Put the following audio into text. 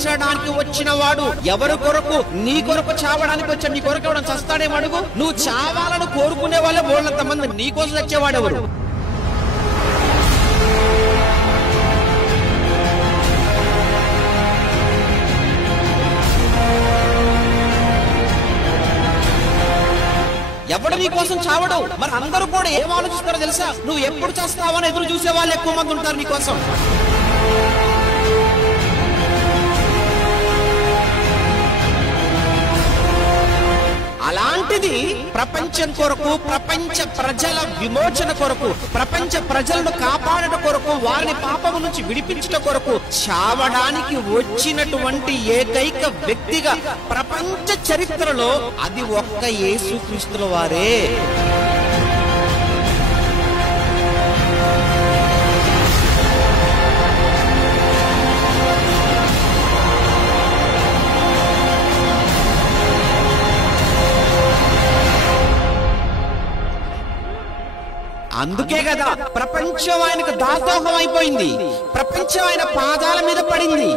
మరణించడానికి వచ్చిన వాడు ఎవరి కొరకు? నీ కొరకు చావడానికి వచ్చాడు. నీ కొరకు ఎవడని చస్తాడేమో అడుగు. నువ్వు చావాలని కోరుకునే వాళ్ళే బోళ్ళంత మంది, నీ కోసం వచ్చేవాడు ఎవరు? ఎవడు నీ కోసం చావడు. మరి అందరూ కూడా ఏం ఆలోచిస్తారో తెలుసా? నువ్వు ఎప్పుడు చేస్తావని ఎదురు చూసే వాళ్ళు ఎక్కువ మంది ఉంటారు నీ కోసం. అలాంటిది ప్రపంచం కొరకు, ప్రపంచ ప్రజల విమోచన కొరకు, ప్రపంచ ప్రజలను కాపాడట కొరకు, వారిని పాపము నుంచి విడిపించట కొరకు చావడానికి వచ్చినటువంటి ఏకైక వ్యక్తిగా ప్రపంచ చరిత్రలో అది ఒక్క యేసుక్రీస్తుల వారే. అందుకే కదా ప్రపంచం ఆయనకు దాసోహం అయిపోయింది. ప్రపంచం ఆయన పాదాల మీద పడింది.